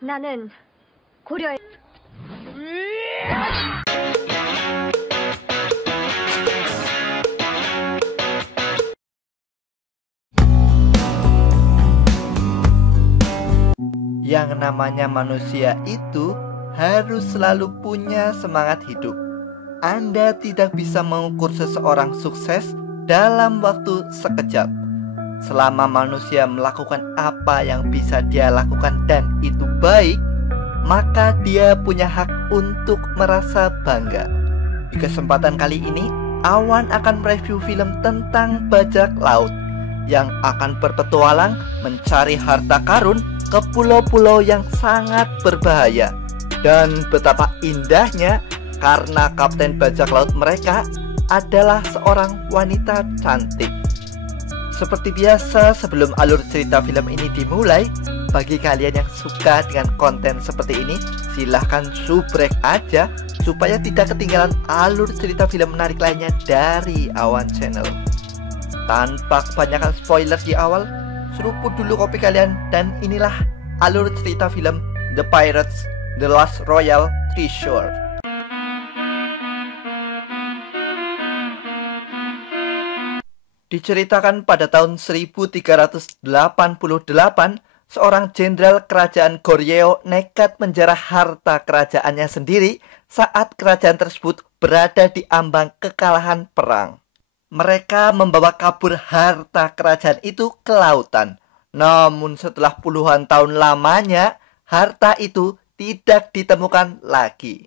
나는 고려의 Yang namanya manusia itu harus selalu punya semangat hidup. Anda tidak bisa mengukur seseorang sukses dalam waktu sekejap. Selama manusia melakukan apa yang bisa dia lakukan dan itu baik, maka dia punya hak untuk merasa bangga. Di kesempatan kali ini, Awan akan mereview film tentang bajak laut yang akan berpetualang mencari harta karun ke pulau-pulau yang sangat berbahaya. Dan betapa indahnya karena kapten bajak laut mereka adalah seorang wanita cantik. Seperti biasa, sebelum alur cerita film ini dimulai, bagi kalian yang suka dengan konten seperti ini, silahkan subrek aja supaya tidak ketinggalan alur cerita film menarik lainnya dari Awan Channel. Tanpa kebanyakan spoiler di awal, seruput dulu kopi kalian dan inilah alur cerita film The Pirates: The Last Royal Treasure. Diceritakan pada tahun 1388, seorang jenderal kerajaan Goryeo nekat menjarah harta kerajaannya sendiri saat kerajaan tersebut berada di ambang kekalahan perang. Mereka membawa kabur harta kerajaan itu ke lautan. Namun setelah puluhan tahun lamanya, harta itu tidak ditemukan lagi.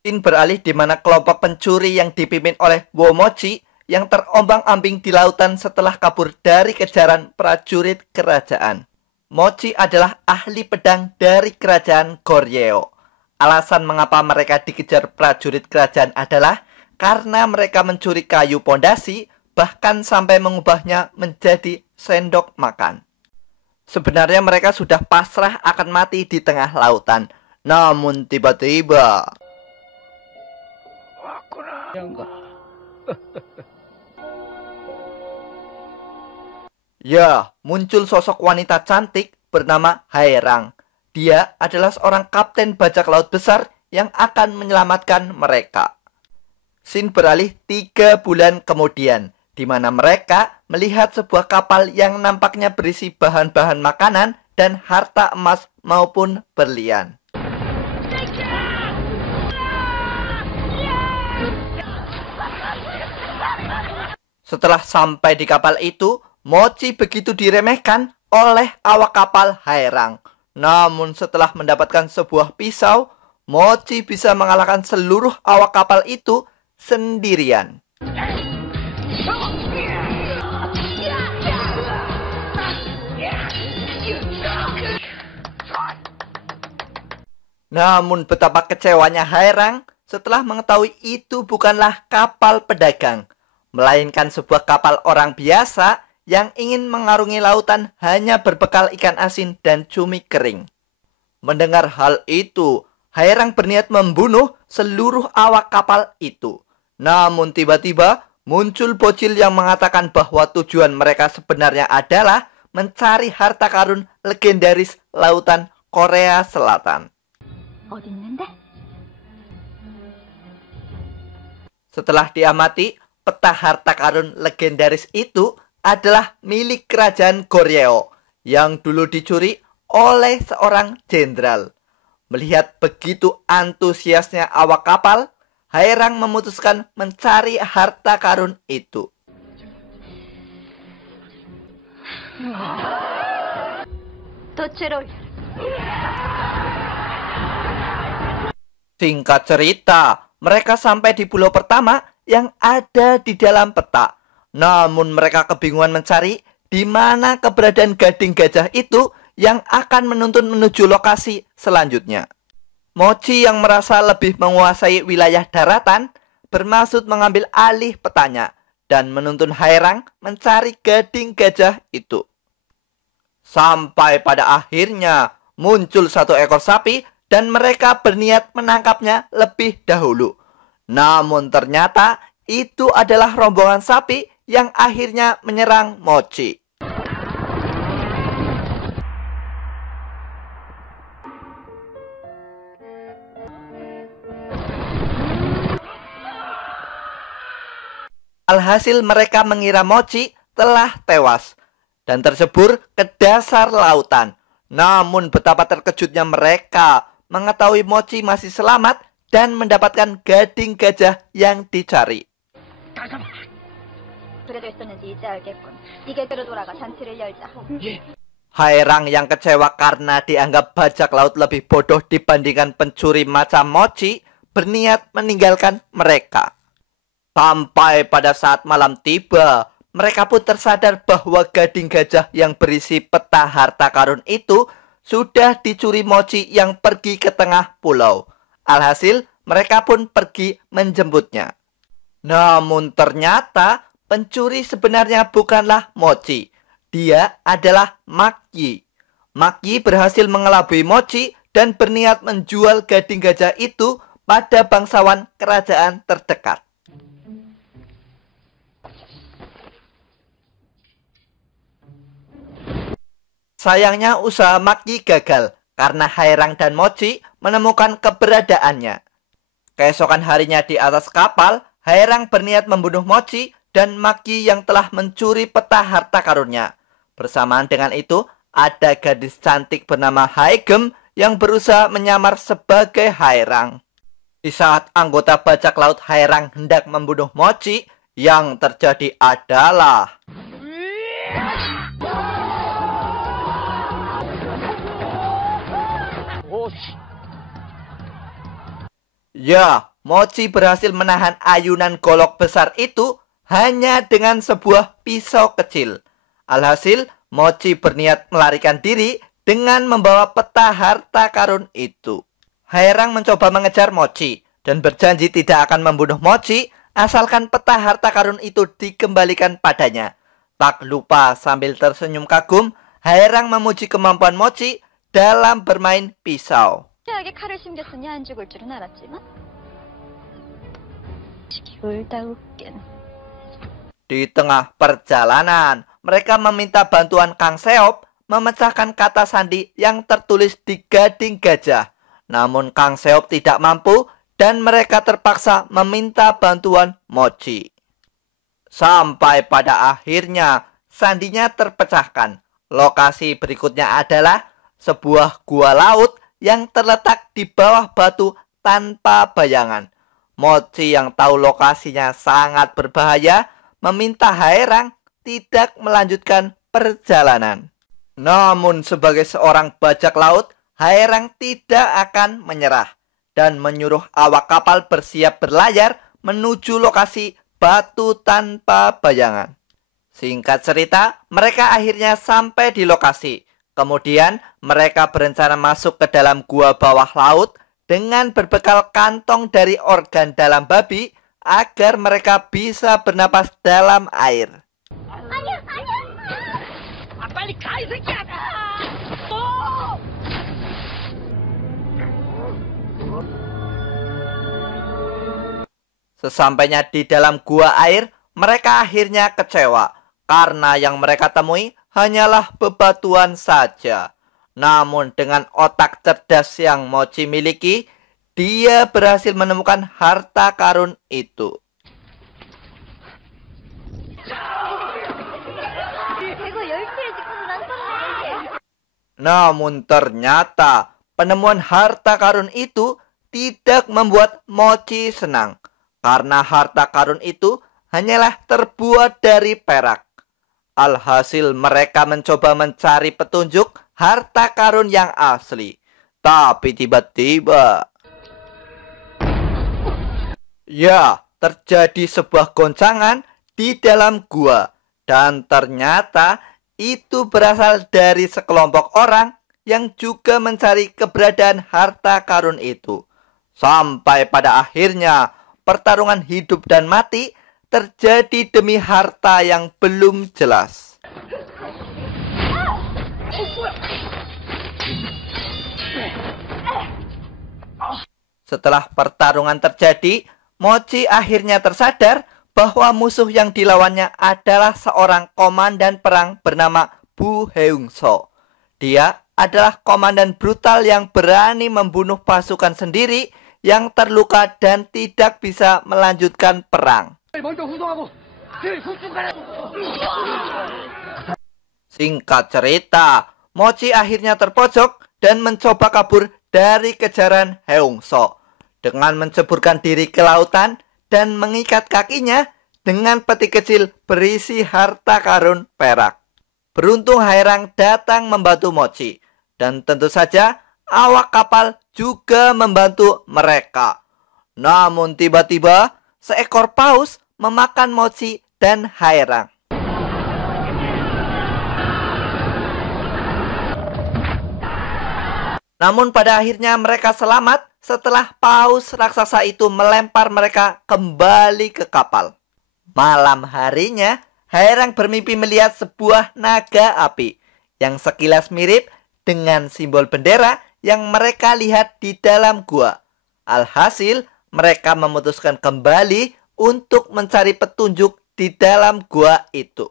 Scene beralih di mana kelompok pencuri yang dipimpin oleh Womochi yang terombang-ambing di lautan setelah kabur dari kejaran prajurit kerajaan. Mochi adalah ahli pedang dari kerajaan Goryeo. Alasan mengapa mereka dikejar prajurit kerajaan adalah karena mereka mencuri kayu pondasi, bahkan sampai mengubahnya menjadi sendok makan. Sebenarnya mereka sudah pasrah akan mati di tengah lautan. Namun tiba-tiba ya, muncul sosok wanita cantik bernama Haerang. Dia adalah seorang kapten bajak laut besar yang akan menyelamatkan mereka. Scene beralih 3 bulan kemudian, di mana mereka melihat sebuah kapal yang nampaknya berisi bahan-bahan makanan dan harta emas maupun berlian. Setelah sampai di kapal itu, Mochi begitu diremehkan oleh awak kapal Haerang. Namun setelah mendapatkan sebuah pisau, Mochi bisa mengalahkan seluruh awak kapal itu sendirian. Namun betapa kecewanya Haerang setelah mengetahui itu bukanlah kapal pedagang, melainkan sebuah kapal orang biasa yang ingin mengarungi lautan hanya berbekal ikan asin dan cumi kering. Mendengar hal itu, Haerang berniat membunuh seluruh awak kapal itu. Namun tiba-tiba muncul bocil yang mengatakan bahwa tujuan mereka sebenarnya adalah mencari harta karun legendaris lautan Korea Selatan. Setelah diamati, peta harta karun legendaris itu adalah milik kerajaan Goryeo yang dulu dicuri oleh seorang jenderal. Melihat begitu antusiasnya awak kapal, Haerang memutuskan mencari harta karun itu. Singkat cerita, mereka sampai di pulau pertama yang ada di dalam peta. Namun mereka kebingungan mencari di mana keberadaan gading gajah itu yang akan menuntun menuju lokasi selanjutnya. Mochi yang merasa lebih menguasai wilayah daratan bermaksud mengambil alih petanya dan menuntun Haerang mencari gading gajah itu. Sampai pada akhirnya muncul satu ekor sapi dan mereka berniat menangkapnya lebih dahulu. Namun ternyata itu adalah rombongan sapi yang akhirnya menyerang Mochi. Alhasil mereka mengira Mochi telah tewas dan tercebur ke dasar lautan. Namun betapa terkejutnya mereka mengetahui Mochi masih selamat dan mendapatkan gading gajah yang dicari. Haerang yang kecewa karena dianggap bajak laut lebih bodoh dibandingkan pencuri macam Mochi berniat meninggalkan mereka. Sampai pada saat malam tiba, mereka pun tersadar bahwa gading gajah yang berisi peta harta karun itu sudah dicuri Mochi yang pergi ke tengah pulau. Alhasil, mereka pun pergi menjemputnya. Namun ternyata pencuri sebenarnya bukanlah Mochi. Dia adalah Makyi. Makyi berhasil mengelabui Mochi dan berniat menjual gading gajah itu pada bangsawan kerajaan terdekat. Sayangnya usaha Makyi gagal karena Haerang dan Mochi menemukan keberadaannya. Keesokan harinya di atas kapal, Haerang berniat membunuh Mochi dan Makyi yang telah mencuri peta harta karunnya. Bersamaan dengan itu, ada gadis cantik bernama Haegem yang berusaha menyamar sebagai Haerang. Di saat anggota bajak laut Haerang hendak membunuh Mochi, yang terjadi adalah ya, Mochi berhasil menahan ayunan golok besar itu hanya dengan sebuah pisau kecil. Alhasil, Mochi berniat melarikan diri dengan membawa peta harta karun itu. Haerang mencoba mengejar Mochi dan berjanji tidak akan membunuh Mochi asalkan peta harta karun itu dikembalikan padanya. Tak lupa sambil tersenyum kagum, Haerang memuji kemampuan Mochi dalam bermain pisau. 칼을 숨겼으니 안 죽을 줄은 알았지만 Di tengah perjalanan, mereka meminta bantuan Kang Seop memecahkan kata sandi yang tertulis di gading gajah. Namun Kang Seop tidak mampu dan mereka terpaksa meminta bantuan Mochi. Sampai pada akhirnya sandinya terpecahkan. Lokasi berikutnya adalah sebuah gua laut yang terletak di bawah batu tanpa bayangan. Mochi yang tahu lokasinya sangat berbahaya meminta Haerang tidak melanjutkan perjalanan. Namun sebagai seorang bajak laut, Haerang tidak akan menyerah dan menyuruh awak kapal bersiap berlayar menuju lokasi batu tanpa bayangan. Singkat cerita, mereka akhirnya sampai di lokasi. Kemudian mereka berencana masuk ke dalam gua bawah laut dengan berbekal kantong dari organ dalam babi agar mereka bisa bernapas dalam air. Sesampainya di dalam gua air, mereka akhirnya kecewa karena yang mereka temui hanyalah bebatuan saja. Namun dengan otak cerdas yang Mochi miliki, dia berhasil menemukan harta karun itu. Namun ternyata penemuan harta karun itu tidak membuat Mochi senang. Karena harta karun itu hanyalah terbuat dari perak. Alhasil mereka mencoba mencari petunjuk harta karun yang asli. Tapi tiba-tiba, ya, terjadi sebuah goncangan di dalam gua. Dan ternyata itu berasal dari sekelompok orang yang juga mencari keberadaan harta karun itu. Sampai pada akhirnya pertarungan hidup dan mati terjadi demi harta yang belum jelas. Setelah pertarungan terjadi, Mochi akhirnya tersadar bahwa musuh yang dilawannya adalah seorang komandan perang bernama Bu Heung-so. Dia adalah komandan brutal yang berani membunuh pasukan sendiri yang terluka dan tidak bisa melanjutkan perang. Singkat cerita, Mochi akhirnya terpojok dan mencoba kabur dari kejaran Heung-so dengan menceburkan diri ke lautan dan mengikat kakinya dengan peti kecil berisi harta karun perak. Beruntung Haerang datang membantu Mochi, dan tentu saja awak kapal juga membantu mereka. Namun tiba-tiba seekor paus memakan Mochi dan Haerang. Namun pada akhirnya mereka selamat setelah paus raksasa itu melempar mereka kembali ke kapal. Malam harinya, Haerang bermimpi melihat sebuah naga api yang sekilas mirip dengan simbol bendera yang mereka lihat di dalam gua. Alhasil, mereka memutuskan kembali untuk mencari petunjuk di dalam gua itu.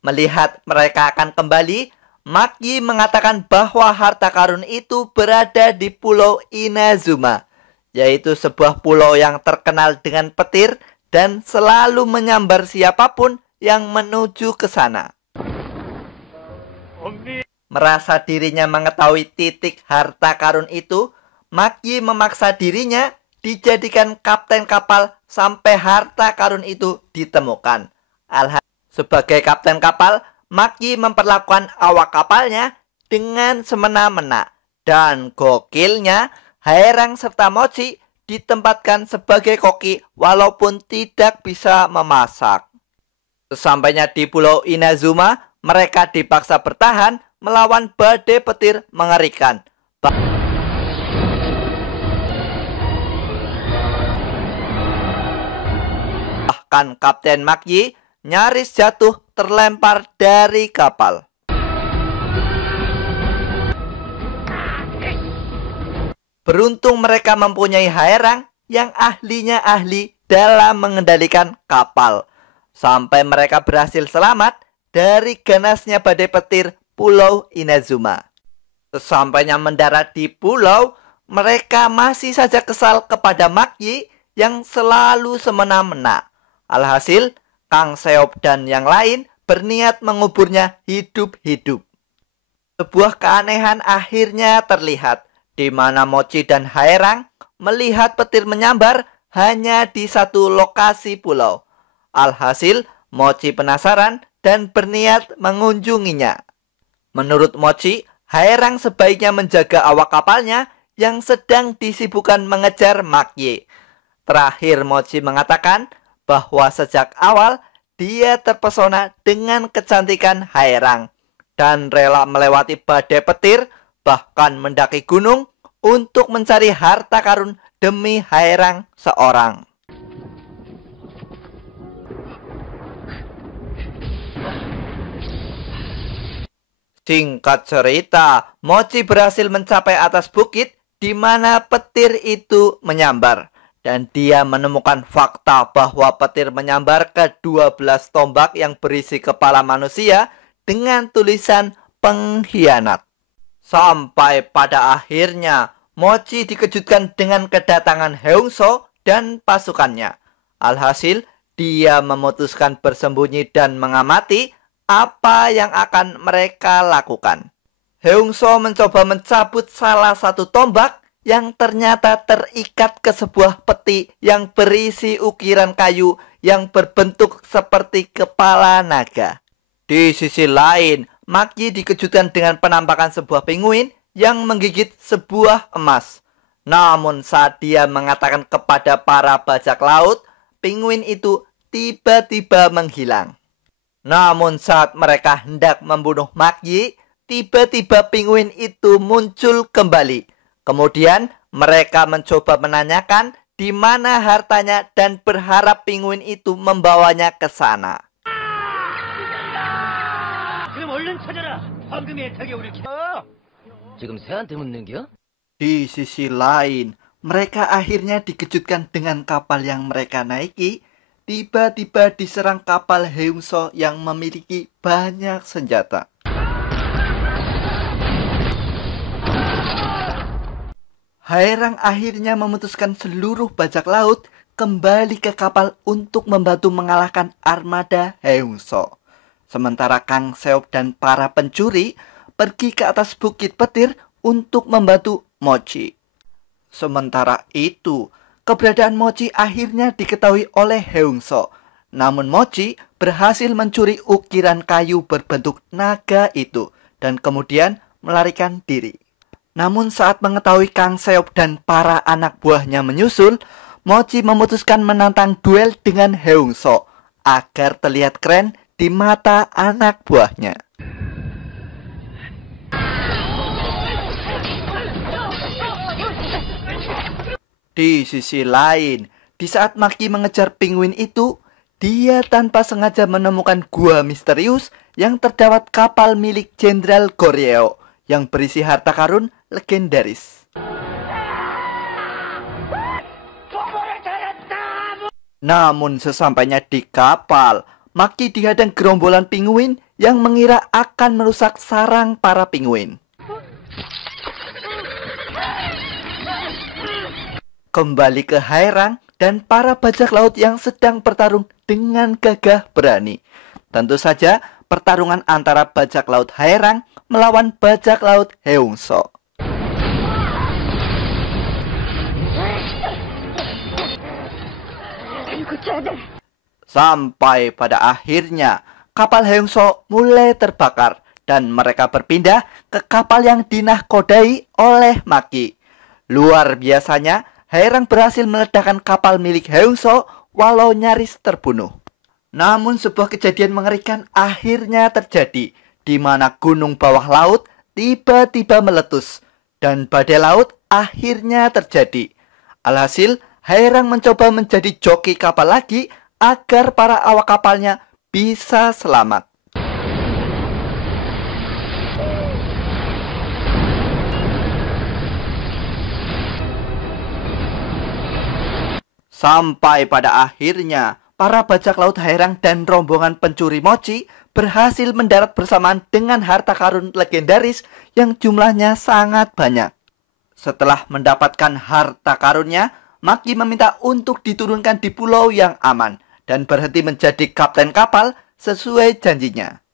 Melihat mereka akan kembali, Makyi mengatakan bahwa harta karun itu berada di Pulau Inazuma, yaitu sebuah pulau yang terkenal dengan petir dan selalu menyambar siapapun yang menuju ke sana. Merasa dirinya mengetahui titik harta karun itu, Makyi memaksa dirinya dijadikan kapten kapal sampai harta karun itu ditemukan. Sebagai kapten kapal, Makyi memperlakukan awak kapalnya dengan semena-mena, dan gokilnya Haerang serta Mochi ditempatkan sebagai koki walaupun tidak bisa memasak. Sesampainya di Pulau Inazuma, mereka dipaksa bertahan melawan badai petir mengerikan. Bahkan Kapten Makyi nyaris jatuh terlempar dari kapal. Beruntung mereka mempunyai Haerang yang ahlinya ahli dalam mengendalikan kapal, sampai mereka berhasil selamat dari ganasnya badai petir Pulau Inazuma. Sesampainya mendarat di pulau, mereka masih saja kesal kepada Makyi yang selalu semena-mena. Alhasil, Kang Seop dan yang lain berniat menguburnya hidup-hidup. Sebuah keanehan akhirnya terlihat, di mana Mochi dan Haerang melihat petir menyambar hanya di satu lokasi pulau. Alhasil, Mochi penasaran dan berniat mengunjunginya. Menurut Mochi, Haerang sebaiknya menjaga awak kapalnya yang sedang disibukkan mengejar Makyi. Terakhir, Mochi mengatakan bahwa sejak awal dia terpesona dengan kecantikan Haerang dan rela melewati badai petir, bahkan mendaki gunung untuk mencari harta karun demi Haerang seorang. Singkat cerita, Mochi berhasil mencapai atas bukit di mana petir itu menyambar. Dan dia menemukan fakta bahwa petir menyambar ke 12 tombak yang berisi kepala manusia dengan tulisan pengkhianat. Sampai pada akhirnya, Mochi dikejutkan dengan kedatangan Heung-so dan pasukannya. Alhasil, dia memutuskan bersembunyi dan mengamati apa yang akan mereka lakukan. Heung-so mencoba mencabut salah satu tombak yang ternyata terikat ke sebuah peti yang berisi ukiran kayu yang berbentuk seperti kepala naga. Di sisi lain, Makyi dikejutkan dengan penampakan sebuah penguin yang menggigit sebuah emas. Namun saat dia mengatakan kepada para bajak laut, penguin itu tiba-tiba menghilang. Namun saat mereka hendak membunuh Makyi, tiba-tiba penguin itu muncul kembali. Kemudian mereka mencoba menanyakan di mana hartanya dan berharap penguin itu membawanya ke sana. Di sisi lain, mereka akhirnya dikejutkan dengan kapal yang mereka naiki tiba-tiba diserang kapal Heungso yang memiliki banyak senjata. Haerang akhirnya memutuskan seluruh bajak laut kembali ke kapal untuk membantu mengalahkan armada Heungso. Sementara Kang Seop dan para pencuri pergi ke atas bukit petir untuk membantu Mochi. Sementara itu, keberadaan Mochi akhirnya diketahui oleh Heungso. Namun Mochi berhasil mencuri ukiran kayu berbentuk naga itu dan kemudian melarikan diri. Namun saat mengetahui Kang Seop dan para anak buahnya menyusul, Mochi memutuskan menantang duel dengan Heungso agar terlihat keren di mata anak buahnya. Di sisi lain, di saat Maki mengejar penguin itu, dia tanpa sengaja menemukan gua misterius yang terdapat kapal milik Jenderal Goryeo yang berisi harta karun legendaris. Namun sesampainya di kapal, Maki dihadang gerombolan penguin yang mengira akan merusak sarang para penguin. Kembali ke Haerang dan para bajak laut yang sedang bertarung dengan gagah berani. Tentu saja pertarungan antara bajak laut Haerang melawan bajak laut Heungso. Sampai pada akhirnya kapal Heungso mulai terbakar dan mereka berpindah ke kapal yang dinahkodai oleh Maki. Luar biasanya, Haerang berhasil meledakkan kapal milik Heungso walau nyaris terbunuh. Namun sebuah kejadian mengerikan akhirnya terjadi, di mana gunung bawah laut tiba-tiba meletus dan badai laut akhirnya terjadi. Alhasil, Haerang mencoba menjadi joki kapal lagi agar para awak kapalnya bisa selamat. Sampai pada akhirnya, para bajak laut Haerang dan rombongan pencuri Mochi berhasil mendarat bersamaan dengan harta karun legendaris yang jumlahnya sangat banyak. Setelah mendapatkan harta karunnya, Maki meminta untuk diturunkan di pulau yang aman dan berhenti menjadi kapten kapal sesuai janjinya.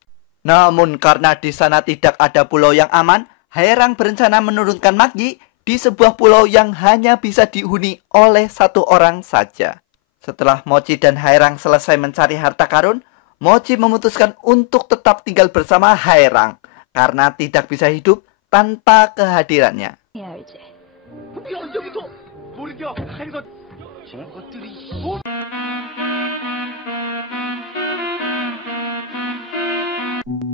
Namun karena di sana tidak ada pulau yang aman, Haerang berencana menurunkan Maki di sebuah pulau yang hanya bisa dihuni oleh satu orang saja. Setelah Mochi dan Haerang selesai mencari harta karun, Mochi memutuskan untuk tetap tinggal bersama Haerang karena tidak bisa hidup tanpa kehadirannya.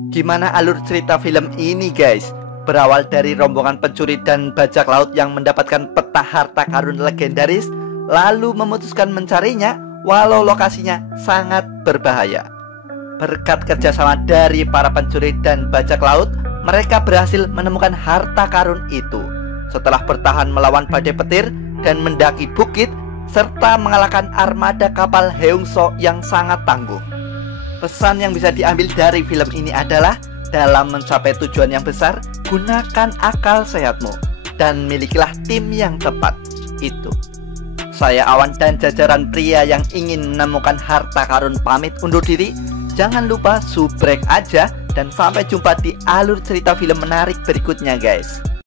Gimana alur cerita film ini, guys? Berawal dari rombongan pencuri dan bajak laut yang mendapatkan peta harta karun legendaris, lalu memutuskan mencarinya walau lokasinya sangat berbahaya. Berkat kerjasama dari para pencuri dan bajak laut, mereka berhasil menemukan harta karun itu. Setelah bertahan melawan badai petir dan mendaki bukit, serta mengalahkan armada kapal Heungso yang sangat tangguh. Pesan yang bisa diambil dari film ini adalah, dalam mencapai tujuan yang besar, gunakan akal sehatmu dan milikilah tim yang tepat. Itu. Saya Awan dan jajaran pria yang ingin menemukan harta karun pamit undur diri. Jangan lupa subrek aja dan sampai jumpa di alur cerita film menarik berikutnya, guys.